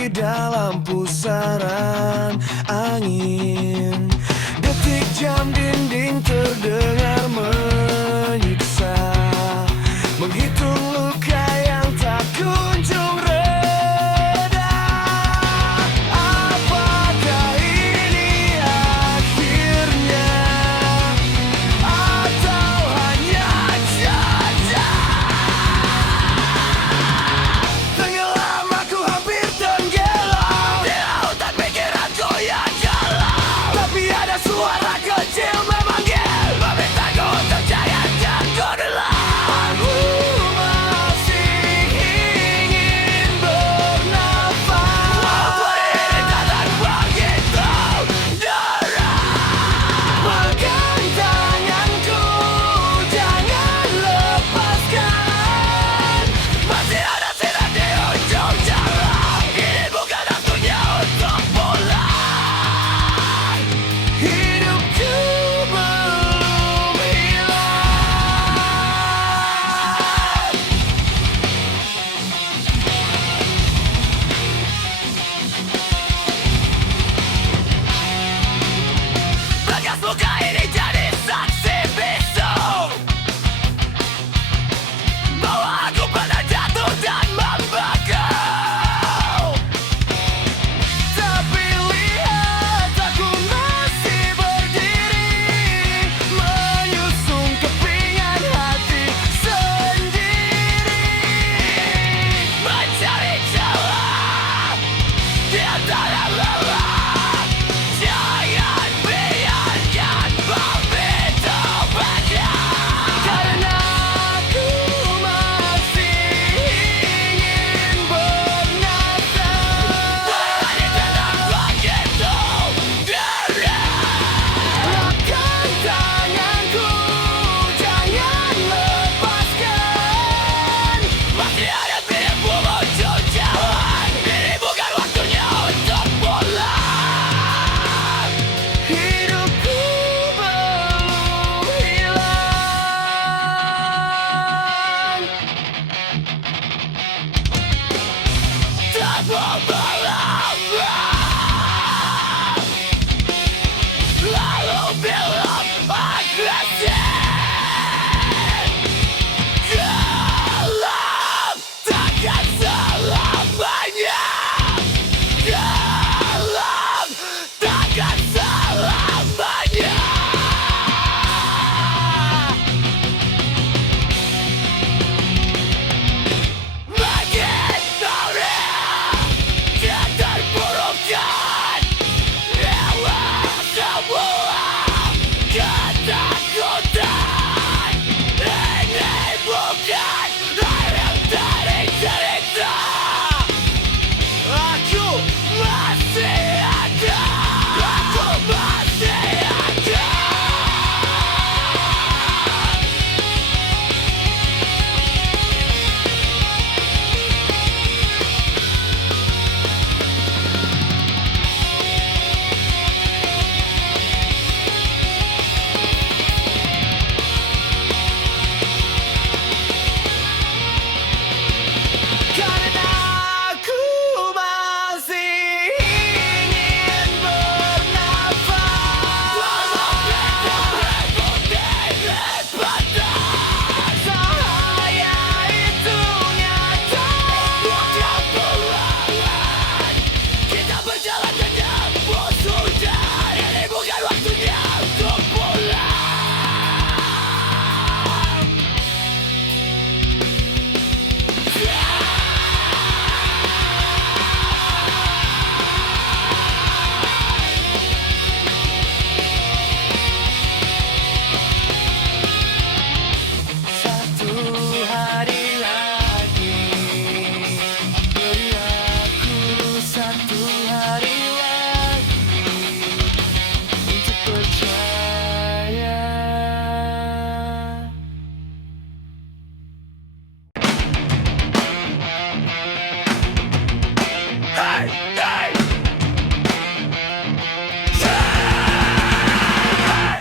di dalam pusaran angin. Detik jam dinding terdengar menyiksa, menghitung luka yang tak kunjung reda. Apakah ini akhirnya, atau hanya jejak? Tenggelam aku hampir tenggelam di lautan pikiranku yang galau. Tapi ada suara kecil memanggil, memintaku untuk jangan tenggelam. Aku masih ingin bernafas, walaupun ini tak begitu deras. Pegang tanganku, jangan lepaskan. Masih ada sinar di ujung jalan. Ini bukan waktunya untuk pulang. Hidupku belum hilang. Bekas luka ini jadi saksi bisu bahwa aku pernah jatuh dan membengkak. Tapi lihat aku masih berdiri, menyusung kepingan hati sendiri, mencari celah di antara lelah. Jangan biarkan begitu banyak, karena aku masih ingin bernafas. Ini tidak begitu deras. Pegang tanganku, jangan lepaskan. Masih ada dirimu muncul jalan. Ini bukan waktunya untuk pulang. Hidupku belum hilang. Tak berbalap, lalu bilang agresif. Gelap takkan selamanya. Gelap takkan selamanya. Makin real keterpurukan, rela semua ketakutan. Ini bukan akhir dari cerita. Aku masih ada. Aku masih ada. Karena aku masih ingin bernafas, walaupun ini patah. Cahaya itu nyata, bukan bohongan. Kita berjalan dengan musuh dan ini bukan waktunya untuk pulang. Satu hari lagi, beri aku satu hari lagi untuk percaya. Hey, hey. Hey.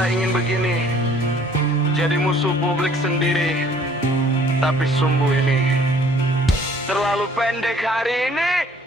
tak ingin begini, jadi musuh publik sendiri. Tapi sumbu ini terlalu pendek hari ini.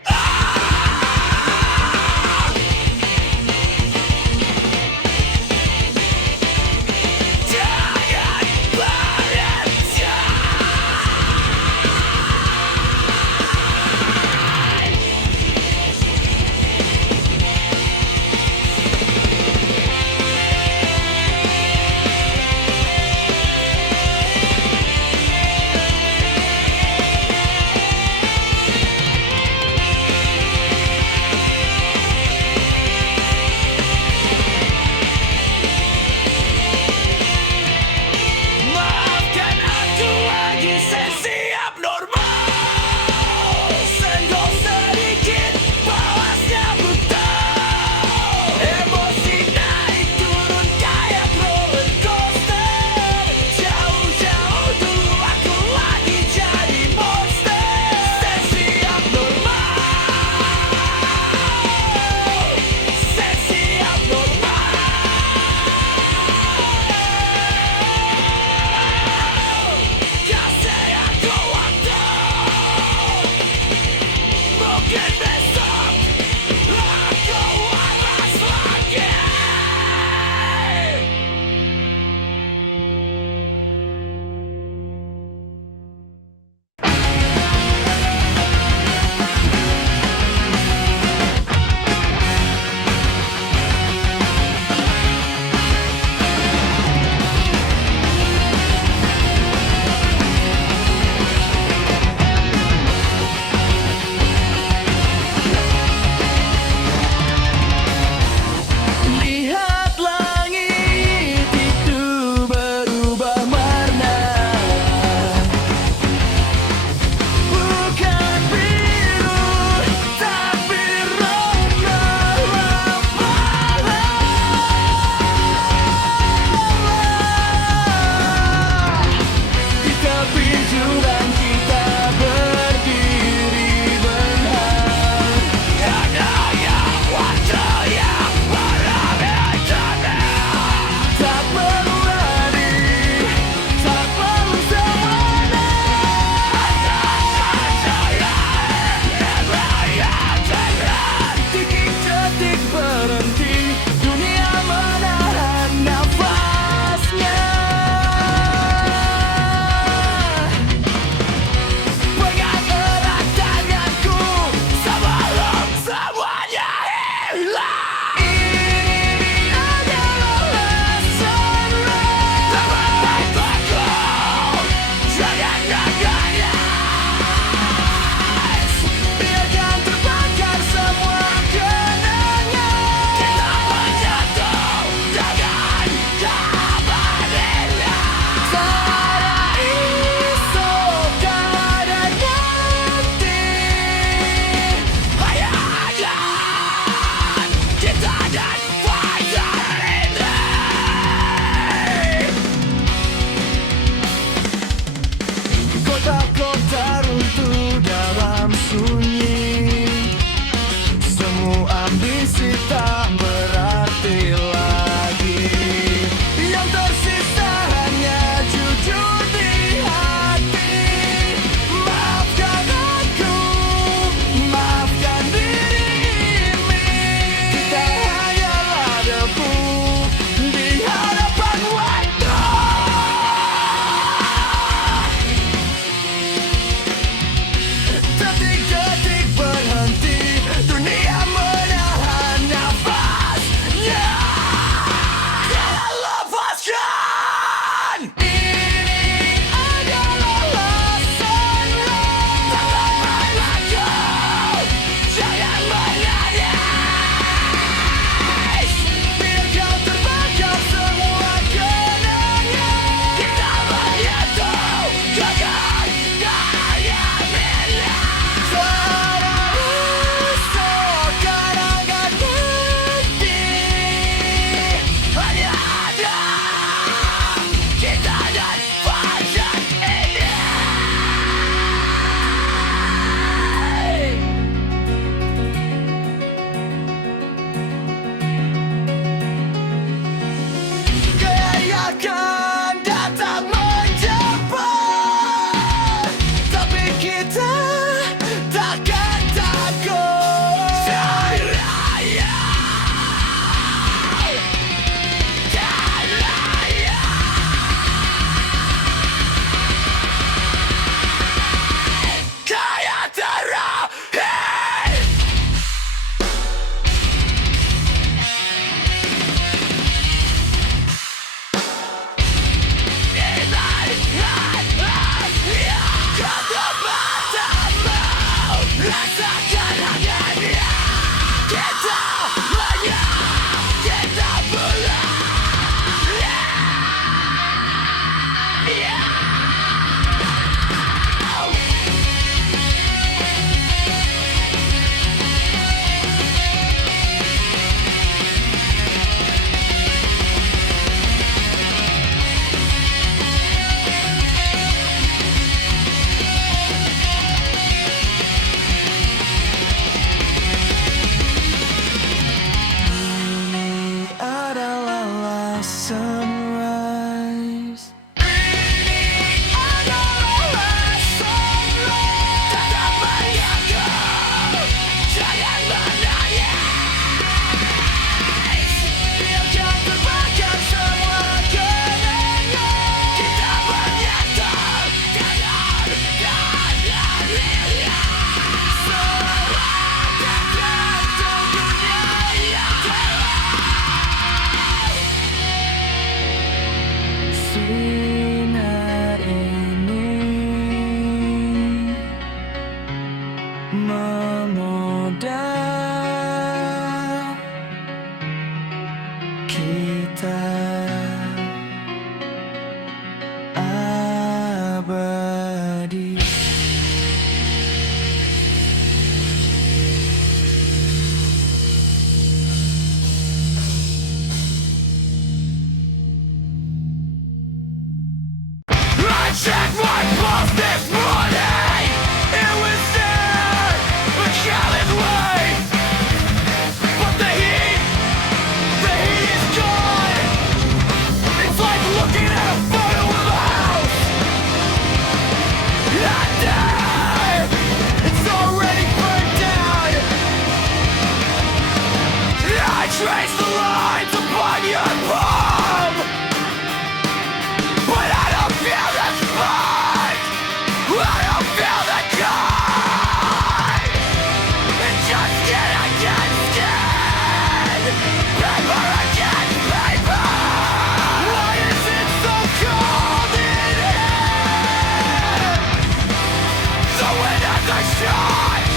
time,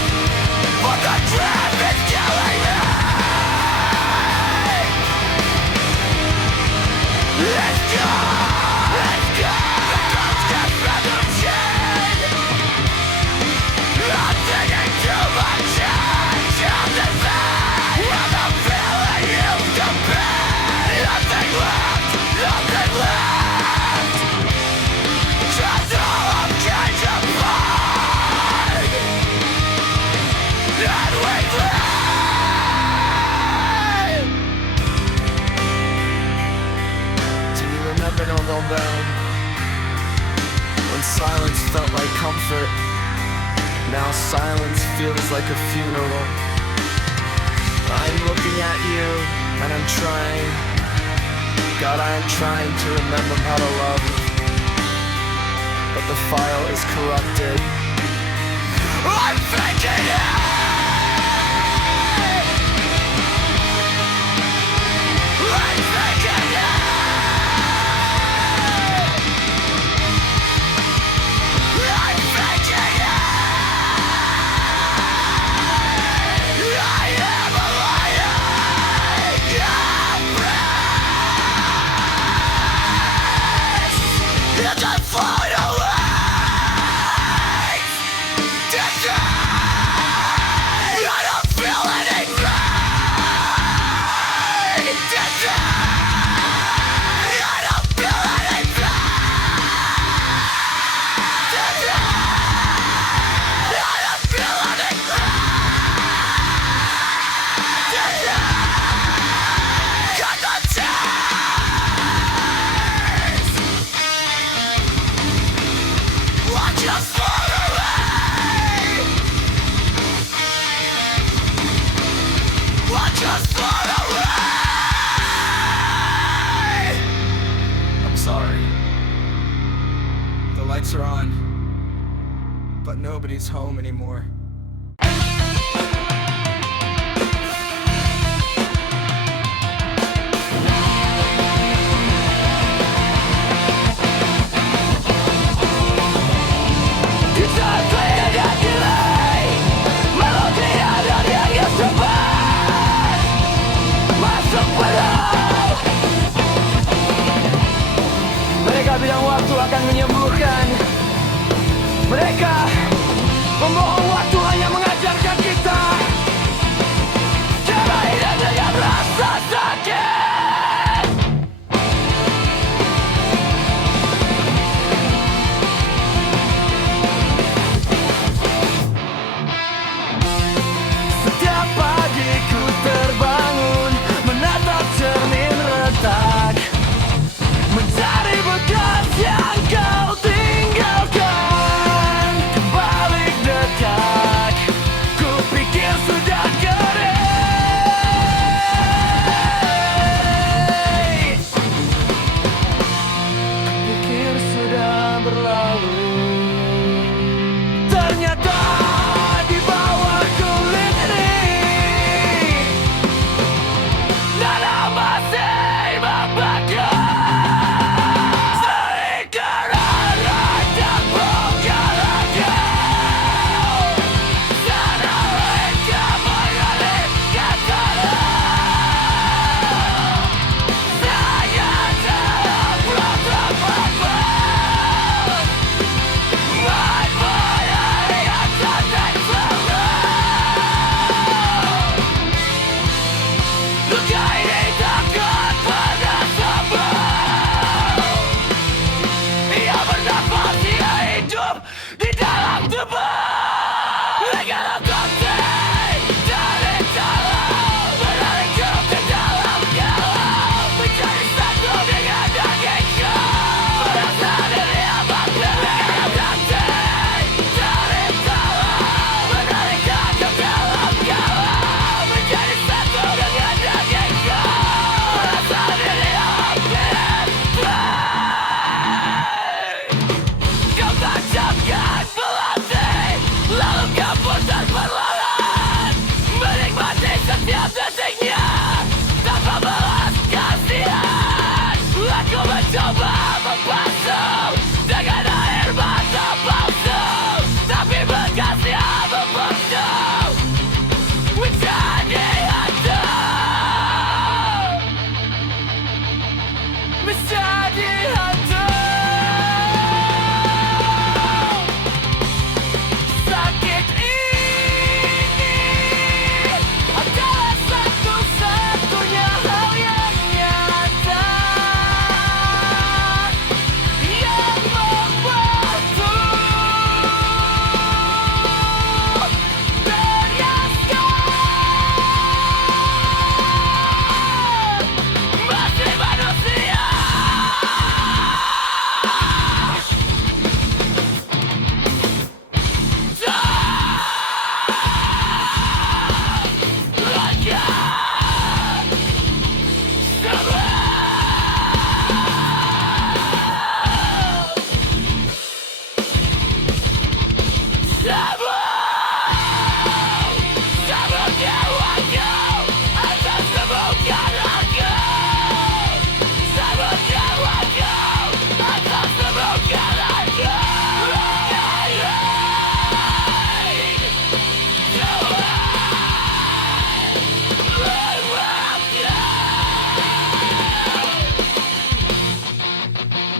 but the dream is killing me. It's gone, it's gone. The ghost has revolution. I'm thinking too much of the fact when the feeling used to be. Nothing left, nothing left. Just all of change apart. And we live. Do you remember November? When silence felt like comfort. Now silence feels like a funeral. I'm looking at you and I'm trying. God, I am trying to remember how to love. But the file is corrupted. I'm thinking it! I'm thinking it! I'm thinking it! I am a liar! You can find a way to die. I don't feel anything to die. I don't feel anything to die. I don't feel anything to die. Got the tears. Watch us fall away. Watch us fall away. I'm sorry. The lights are on, but nobody's home anymore. Mereka bilang waktu akan menyembuhkan. Mereka membohong, waktu hanya mengajarkan kita cara hidup dengan rasa sakit. Setiap pagi ku terbangun, menatap cermin retak, mencari bekas yang kau tinggalkan. Kebalik dekat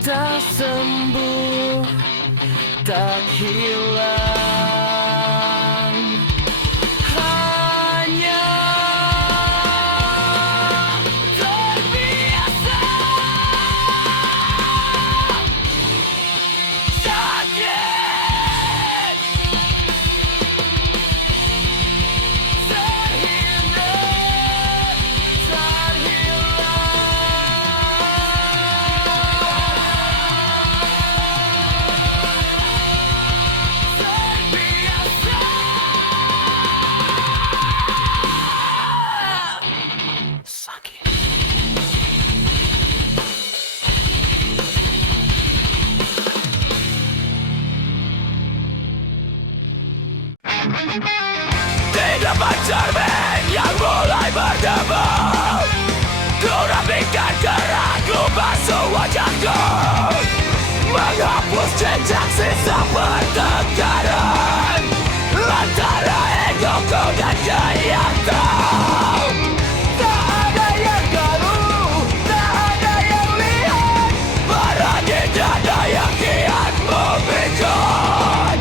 Tak sembuh, tak hilang, hanya terbiasa sakit, terhindar, terhilang. Tidak bercermin yang mulai berdebar, ku rapikan gerak, ku basuh wajahku, menghapus jejak sisa pertengkaran antara egoku dan keyakinan. Tak ada yang tahu, tak ada yang lihat, berani dada yang kian memikul.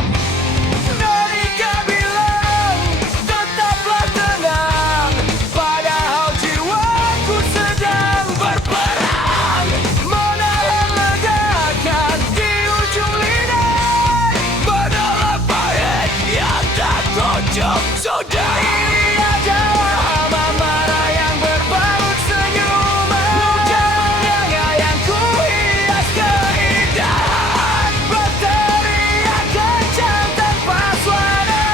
Mereka bilang tetaplah tenang, padahal jiwaku sedang berperang, menahan ledakan di ujung lidah, menolak pahit yang tak kunjung sudah. Ini adalah amarah yang berbalut senyuman, luka menganga yang ku hias keindahan, berteriak kencang tanpa suara.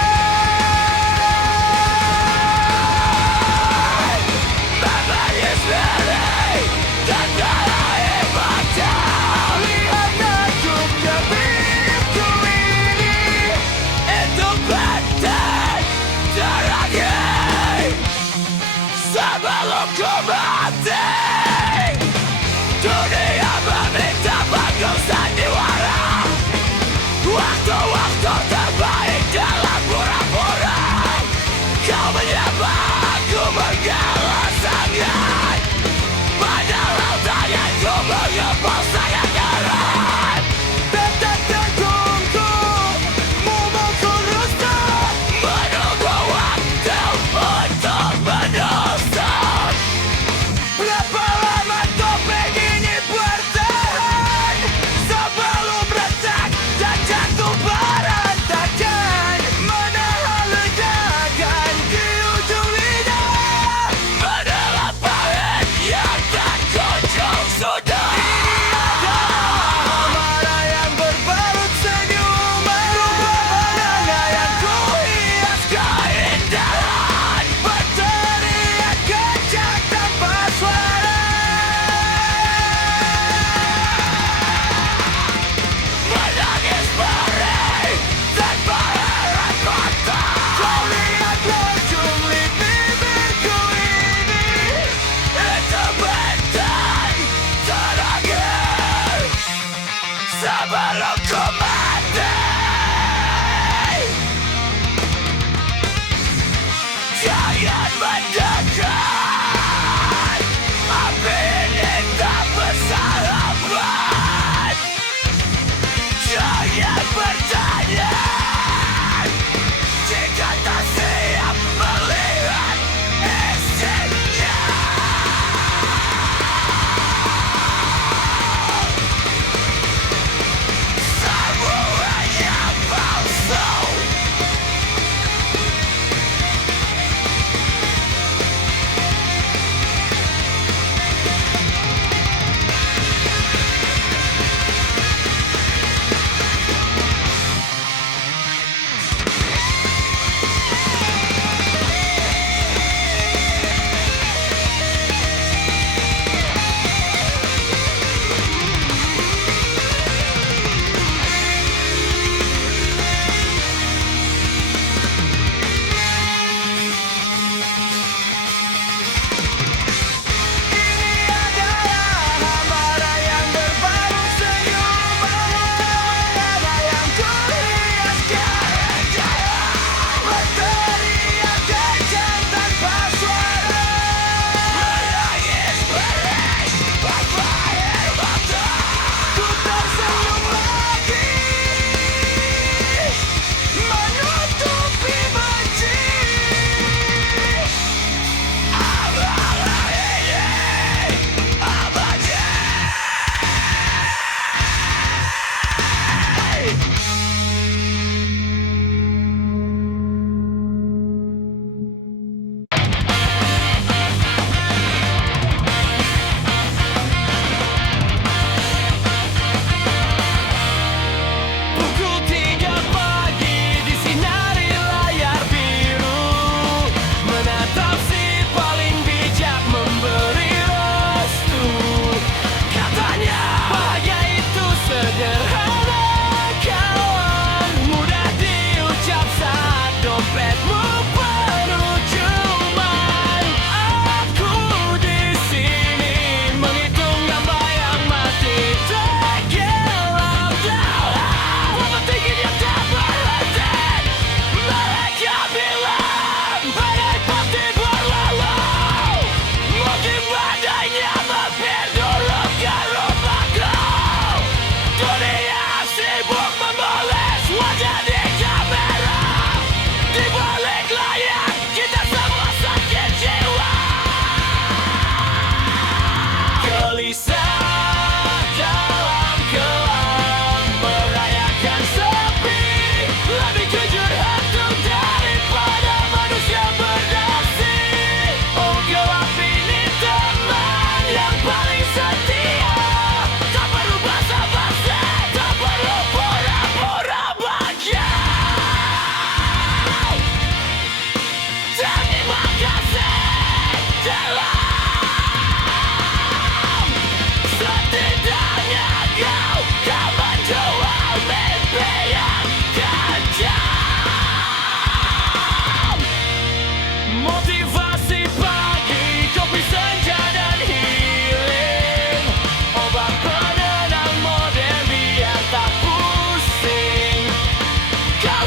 Mamanya sendiri dan kalah hebatnya, lihat takutnya bibirku ini, itu penting terakhir.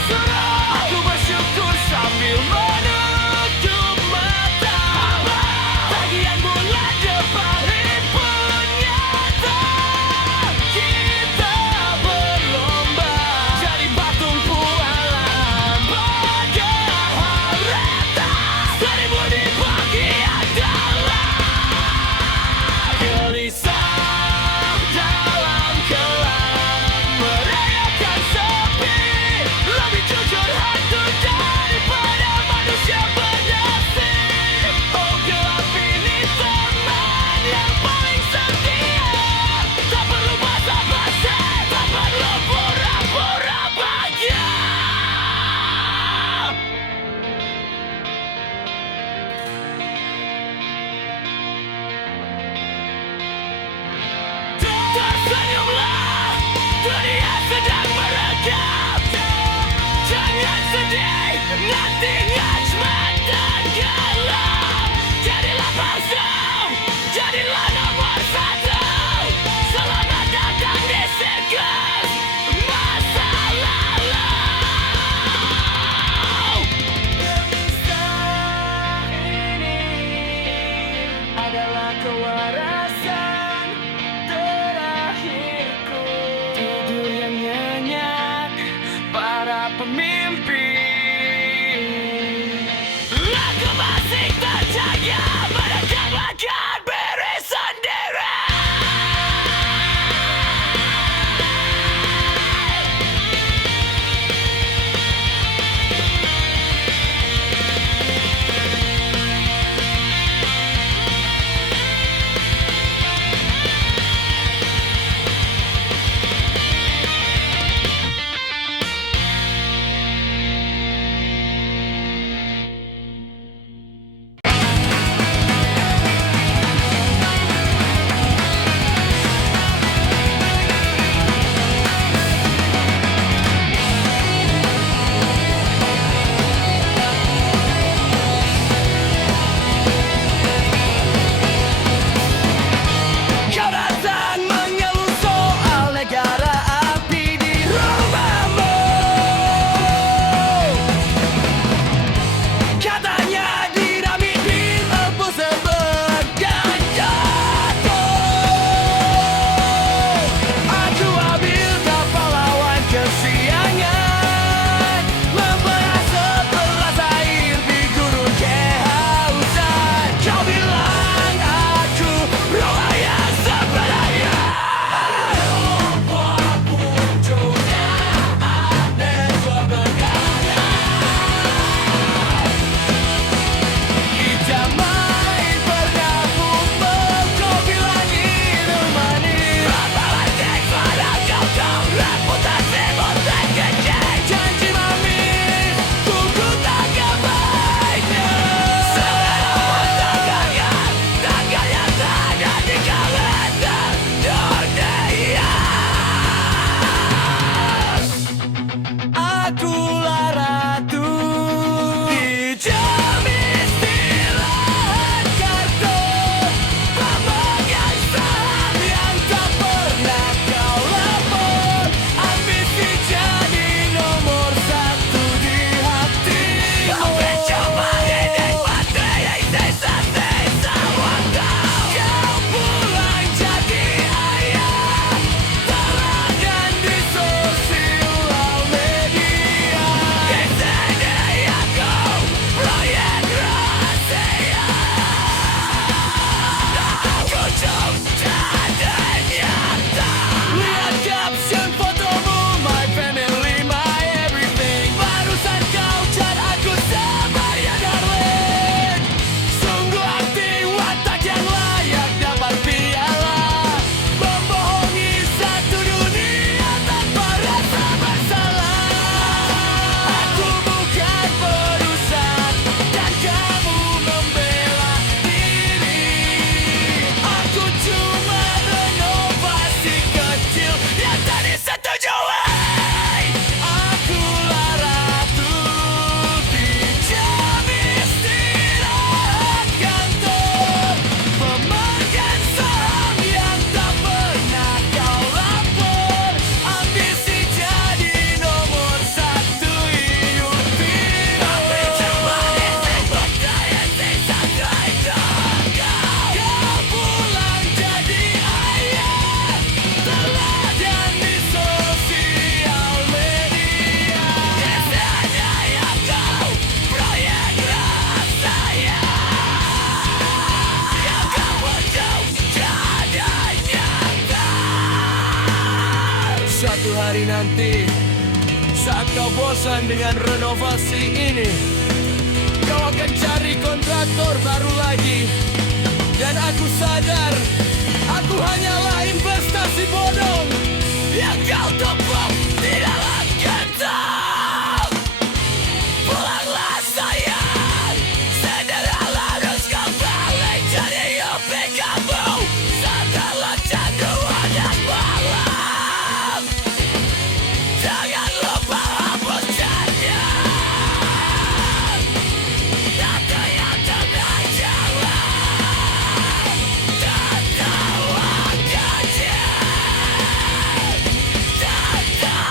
Aku bersyukur sambil menutup mata. Tagihan bulan depan pun nyata. Kita berlomba jadi patung pualam bagai harta. Seribu dibagi adalah gelisah dalam kelam merayakan sepi. Lebih jujur hantu daripada manusia berdasi. Oh gelap ini teman yang paling setia. Tak perlu basa-basi, tak perlu pura-pura bahagia. Tersenyumlah, dunia sedang merekam. Jangan sedih, nanti ngajmat dan gelap. Jadilah bangsa, jadilah nomor satu. Selamat datang di sirkus masa lalu. Gelisah ini adalah kewarasan terakhirku. Tidur yang nyenyak para pemimpin. Aku masih terjaga menegakkan diri sendiri. hari nanti, saat kau bosan dengan renovasi ini, kau akan cari kontraktor baru lagi. Dan aku sadar, aku hanyalah investasi bodong yang kau tumpuk di dalam kantong. Pulanglah sayang, segera harus kembali jadi upik kamu. Setelah canduan dan malam, jangan lupa hapus jejak. Kata yang tengah jalan, tertawa kecil, tertawa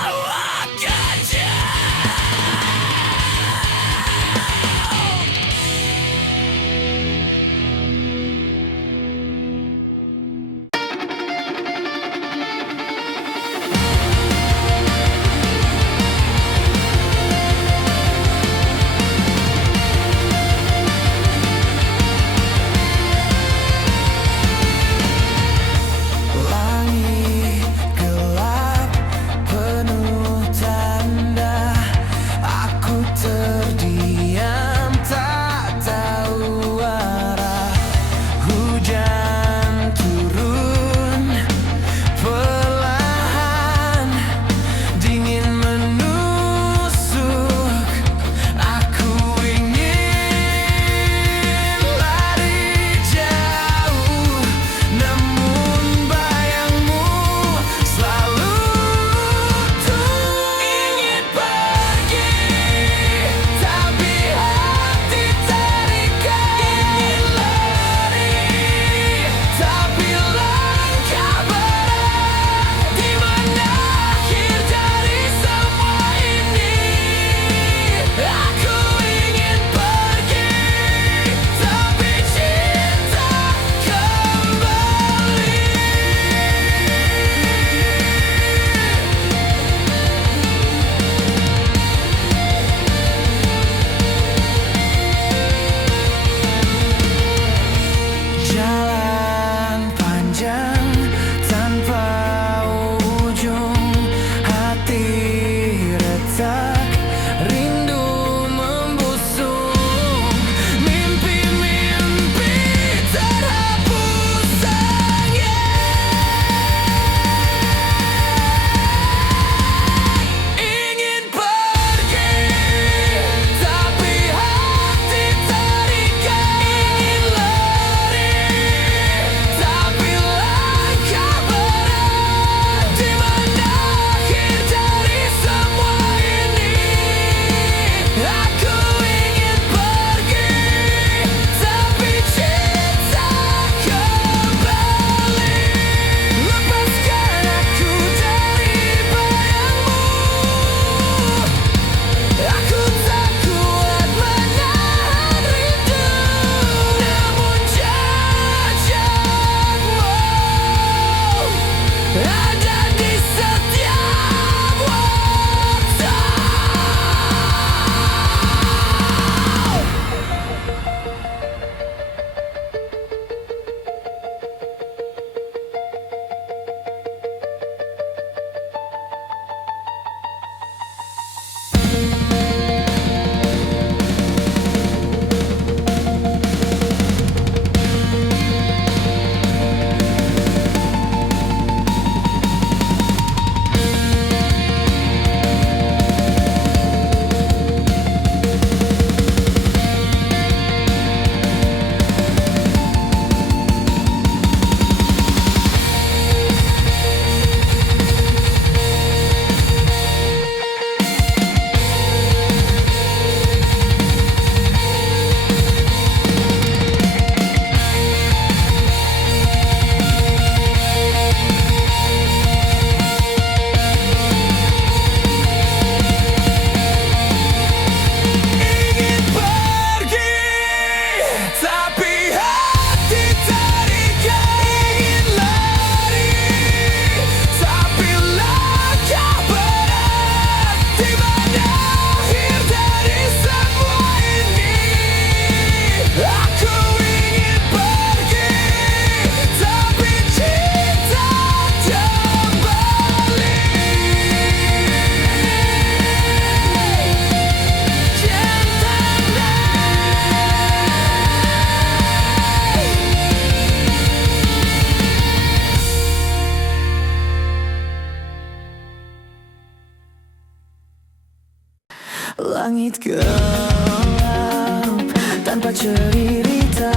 Langit gelap tanpa cerita,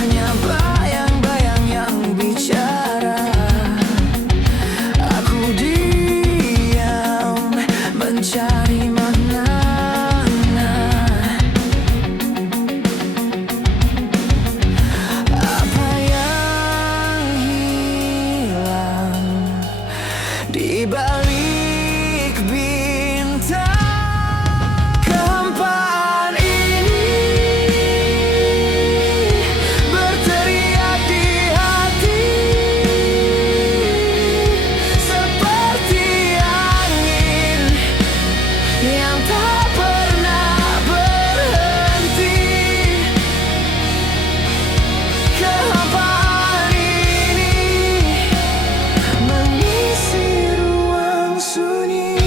hanya bayang-bayang yang bicara. Aku diam mencari makna. Apa yang hilang di balik bintang? Kehampaan ini berteriak di hati, seperti angin yang tak pernah berhenti. Kehampaan ini mengisi ruang sunyi.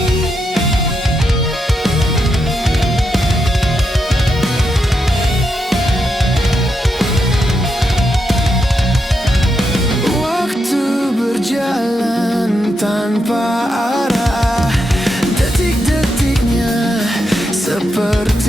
Waktu berjalan tanpa arah, detik-detiknya seperti